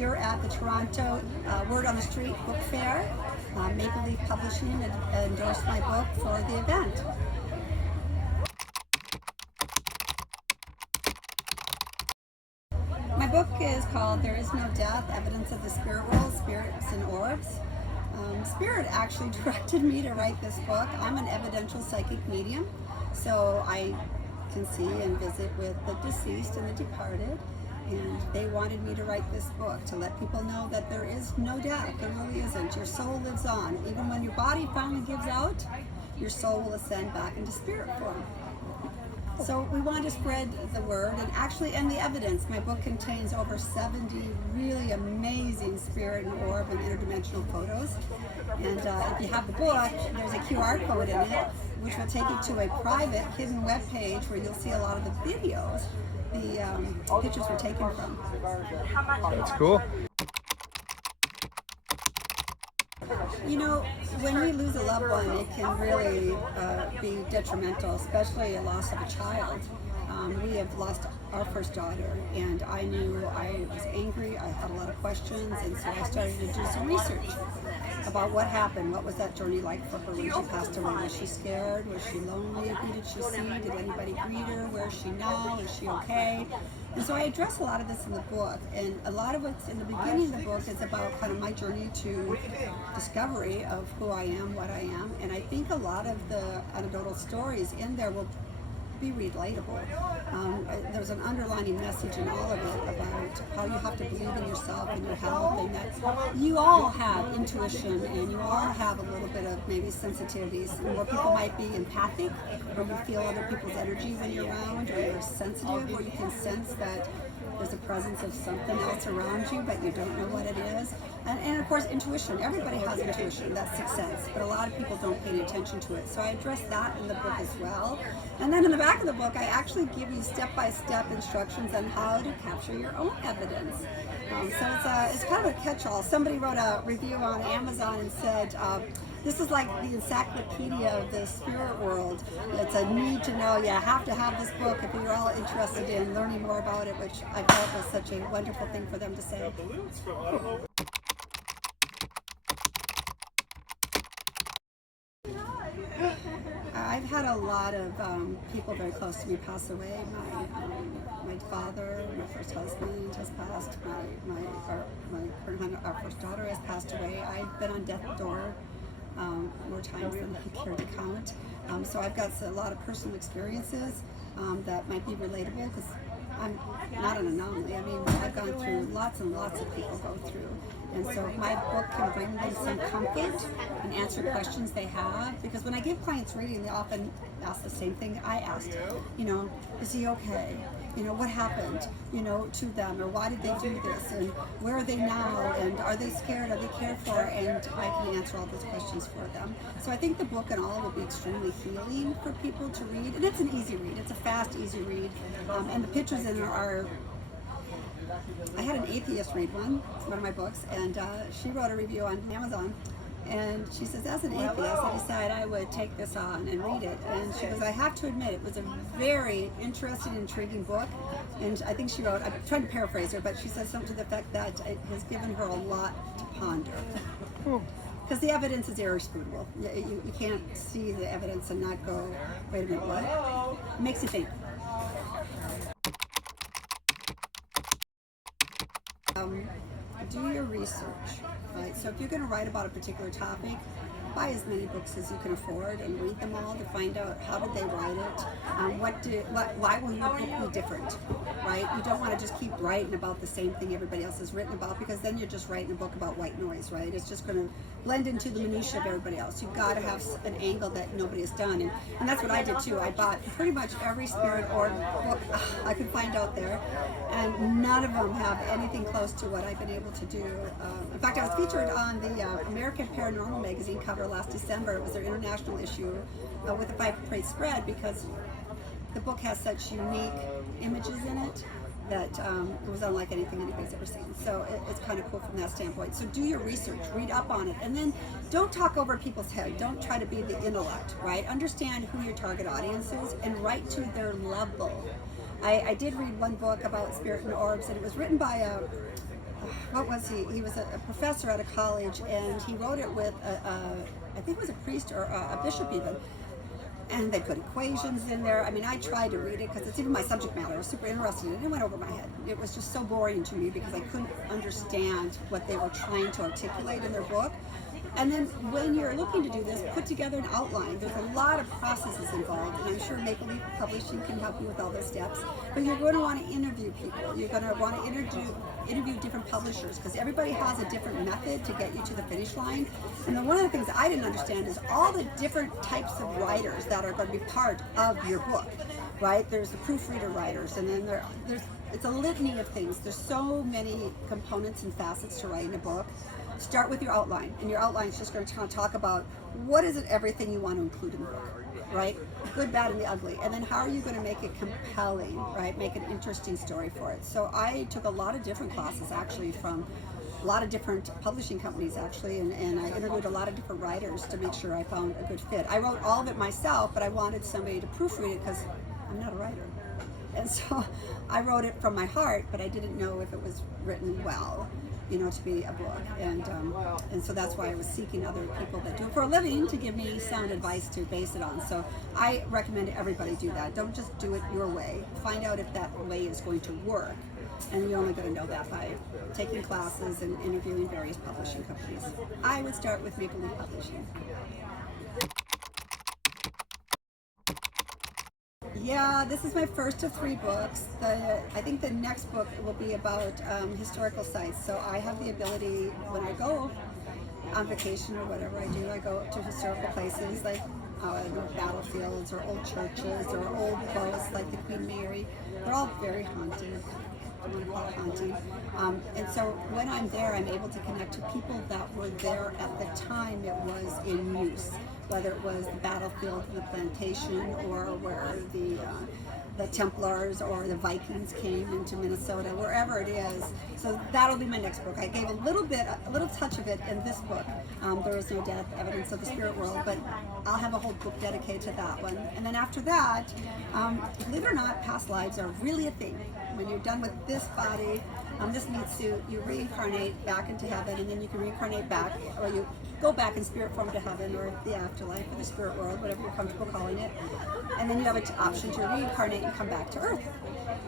here at the Toronto Word on the Street Book Fair. Maple Leaf Publishing endorsed my book for the event. My book is called There Is No Death, Evidence of the Spirit World, Spirits and Orbs. Spirit actually directed me to write this book. I'm an evidential psychic medium, so I can see and visit with the deceased and the departed, and they wanted me to write this book to let people know that there is no death. There really isn't. Your soul lives on. Even when your body finally gives out, your soul will ascend back into spirit form. So we want to spread the word and the evidence. My book contains over 70 really amazing spirit and orb and interdimensional photos. And if you have the book, there's a QR code in it, which will take you to a private hidden web page where you'll see a lot of the videos the pictures were taken from. That's cool. You know, when we lose a loved one, it can really be detrimental, especially a loss of a child. We have lost our first daughter, and I knew I was angry. I had a lot of questions, and so I started to do some research about what happened. What was that journey like for her when she passed away? Was she scared? Was she lonely? Who did she see? Did anybody greet her? Where is she now? Is she okay? And so I address a lot of this in the book, and a lot of what's in the beginning of the book is about kind of my journey to discovery of who I am, what I am, and I think a lot of the anecdotal stories in there will be relatable. There's an underlining message in all of it about how you have to believe in yourself and your health, and that you all have intuition and you all have a little bit of maybe sensitivities. Where people might be empathic, or you feel other people's energy when you're around, or you're sensitive, or you can sense that there's a presence of something else around you, but you don't know what it is. And of course, intuition. Everybody has intuition. That's sixth sense. But a lot of people don't pay any attention to it. So I address that in the book as well. And then in the back of the book, I actually give you step-by-step instructions on how to capture your own evidence. So it's kind of a catch-all. Somebody wrote a review on Amazon and said, this is like the encyclopedia of the spirit world. It's a need to know. You have to have this book if you're all interested in learning more about it, which I felt was such a wonderful thing for them to say. I've had a lot of people very close to me pass away. My father, my first husband has passed. Our first daughter has passed away. I've been on death's door more times than I care to count. So I've got a lot of personal experiences that might be relatable, because I'm not an anomaly. I mean, I've gone through lots and lots of people go through. And so if my book can bring them some comfort and answer questions they have, because when I give clients reading, they often ask the same thing I asked. You know, is he okay? You know, what happened, you know, to them, or why did they do this, and where are they now, and are they scared, are they cared for, and I can answer all those questions for them. So I think the book and all will be extremely healing for people to read, and it's an easy read. It's a fast, easy read, and the pictures in there are, I had an atheist read one of my books, and she wrote a review on Amazon. And she says, as an atheist, I decided I would take this on and read it. And she goes, I have to admit, it was a very interesting, intriguing book. And I think she wrote, I'm trying to paraphrase her, but she says something to the effect that it has given her a lot to ponder. Because the evidence is irrefutable. You can't see the evidence and not go, wait a minute, what? It makes you think. Do your research, right? So if you're going to write about a particular topic, buy as many books as you can afford and read them all to find out how did they write it, why will your book be different, right? You don't want to just keep writing about the same thing everybody else has written about, because then you're just writing a book about white noise, right? It's just going to blend into the minutia of everybody else. You've got to have an angle that nobody has done, and that's what I did too. I bought pretty much every spirit or book I could find out there, and none of them have anything close to what I've been able to do. In fact, I was featured on the American Paranormal magazine cover last December. It was their international issue with a 5-page spread, because the book has such unique images in it that it was unlike anything anybody's ever seen. So it's kind of cool from that standpoint. So do your research, read up on it, and then don't talk over people's head. Don't try to be the intellect, right? Understand who your target audience is and write to their level. I did read one book about spirit and orbs, and it was written by what was he? He was a professor at a college, and he wrote it with I think it was a priest or a bishop even. And they put equations in there. I mean, I tried to read it because it's even my subject matter. I was super interested in it. It went over my head. It was just so boring to me because I couldn't understand what they were trying to articulate in their book. And then when you're looking to do this, put together an outline. There's a lot of processes involved, and I'm sure Maple Leaf Publishing can help you with all those steps. But you're going to want to interview people. You're going to want to interview different publishers because everybody has a different method to get you to the finish line. And then one of the things I didn't understand is all the different types of writers that are going to be part of your book, right? There's the proofreader writers, and then there's it's a litany of things. There's so many components and facets to writing a book. Start with your outline, and your outline is just going to talk about what is it, everything you want to include in the book, right? Good, bad, and the ugly. And then how are you going to make it compelling, right? Make an interesting story for it. So I took a lot of different classes actually from a lot of different publishing companies actually, and I interviewed a lot of different writers to make sure I found a good fit. I wrote all of it myself, but I wanted somebody to proofread it because I'm not a writer. And so I wrote it from my heart, but I didn't know if it was written well, to be a book. And so that's why I was seeking other people that do it for a living to give me sound advice to base it on. So I recommend everybody do that. Don't just do it your way. Find out if that way is going to work. And you're only going to know that by taking classes and interviewing various publishing companies. I would start with Maple Leaf Publishing. Yeah, this is my first of 3 books. I think the next book will be about historical sites. So I have the ability, when I go on vacation or whatever I do, I go to historical places like battlefields or old churches or old boats like the Queen Mary. They're all very haunted. I want to call it haunting. And so when I'm there, I'm able to connect to people that were there at the time it was in use, whether it was the battlefield, the plantation, or where the Templars or the Vikings came into Minnesota, wherever it is. So that'll be my next book. I gave a little touch of it in this book. There is no death, evidence of the spirit world, but I'll have a whole book dedicated to that one. And then after that, believe it or not, past lives are really a thing. When you're done with this body, this meat suit, you reincarnate back into heaven, and then you can reincarnate back, or you go back in spirit form to heaven, or the afterlife, or the spirit world, whatever you're comfortable calling it. And then you have an option to reincarnate and come back to Earth.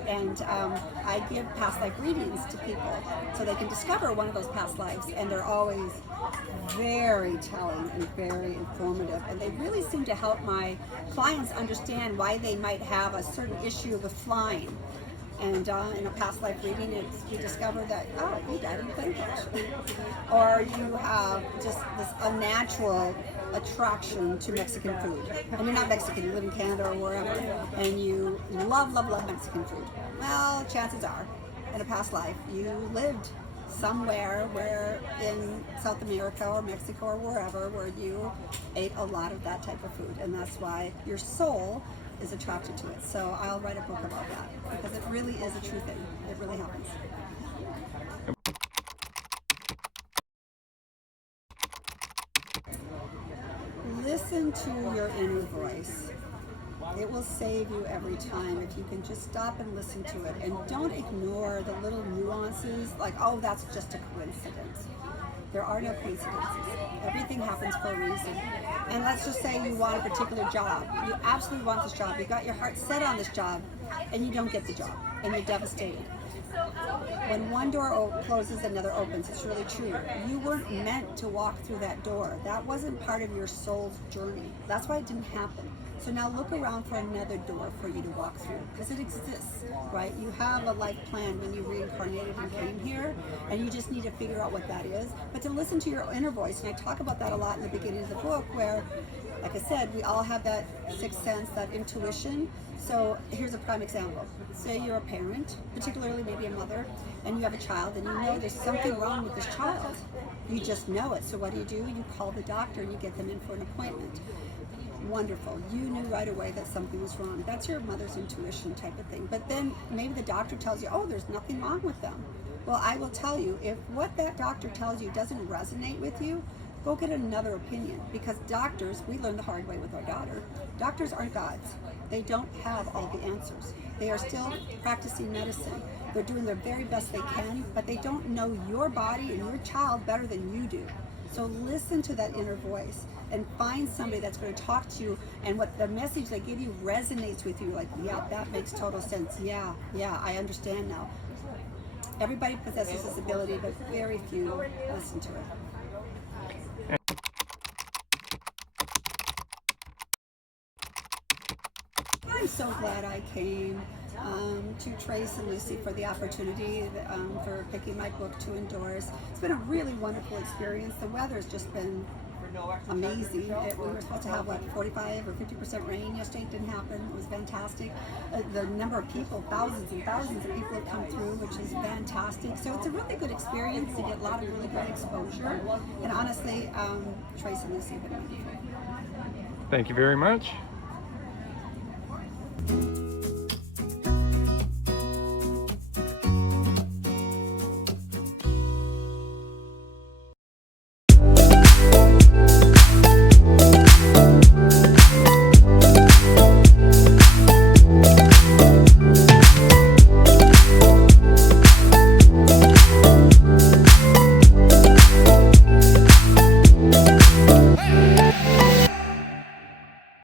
And I give past life readings to people so they can discover one of those past lives, and they're always very telling and very informative, and they really seem to help my clients understand why they might have a certain issue with flying. And in a past life reading, you discover that, you died in a plane crash. Or you have just this unnatural attraction to Mexican food. And you're not Mexican, you live in Canada or wherever, and you love, love, love Mexican food. Well, chances are, in a past life, you lived somewhere where in South America or Mexico or wherever, where you ate a lot of that type of food. And that's why your soul is attracted to it. So I'll write a book about that because it really is a true thing. It really happens. Listen to your inner voice. It will save you every time if you can just stop and listen to it, and don't ignore the little nuances like, oh, that's just a coincidence. There are no coincidences. Everything happens for a reason. And let's just say you want a particular job. You absolutely want this job. You got your heart set on this job, and you don't get the job, and you're devastated. When one door closes, another opens. It's really true. You weren't meant to walk through that door. That wasn't part of your soul's journey. That's why it didn't happen. So now look around for another door for you to walk through, because it exists, right? You have a life plan when you reincarnated and came here, and you just need to figure out what that is. But to listen to your inner voice, and I talk about that a lot in the beginning of the book, where, like I said, we all have that sixth sense, that intuition. So here's a prime example. Say you're a parent, particularly maybe a mother, and you have a child, and you know there's something wrong with this child. You just know it. So what do? You call the doctor and you get them in for an appointment. Wonderful. You knew right away that something was wrong. That's your mother's intuition type of thing. But then maybe the doctor tells you, oh, there's nothing wrong with them. Well, I will tell you, if what that doctor tells you doesn't resonate with you, go get another opinion, because doctors, we learned the hard way with our daughter, doctors aren't gods. They don't have all the answers. They are still practicing medicine. They're doing their very best they can, but they don't know your body and your child better than you do. So listen to that inner voice and find somebody that's going to talk to you, and what the message they give you resonates with you. Like, yeah, that makes total sense. Yeah, I understand now. Everybody possesses this ability, but very few listen to it. I'm so glad I came to Trace and Lucy for the opportunity, for picking my book to endorse. It's been a really wonderful experience. The weather's just been amazing. We were supposed to have, 45 or 50% rain yesterday. It didn't happen. It was fantastic. The number of people, thousands and thousands of people have come through, which is fantastic. So it's a really good experience to get a lot of really good exposure. And honestly, Trace and Lucy have been wonderful. Thank you very much.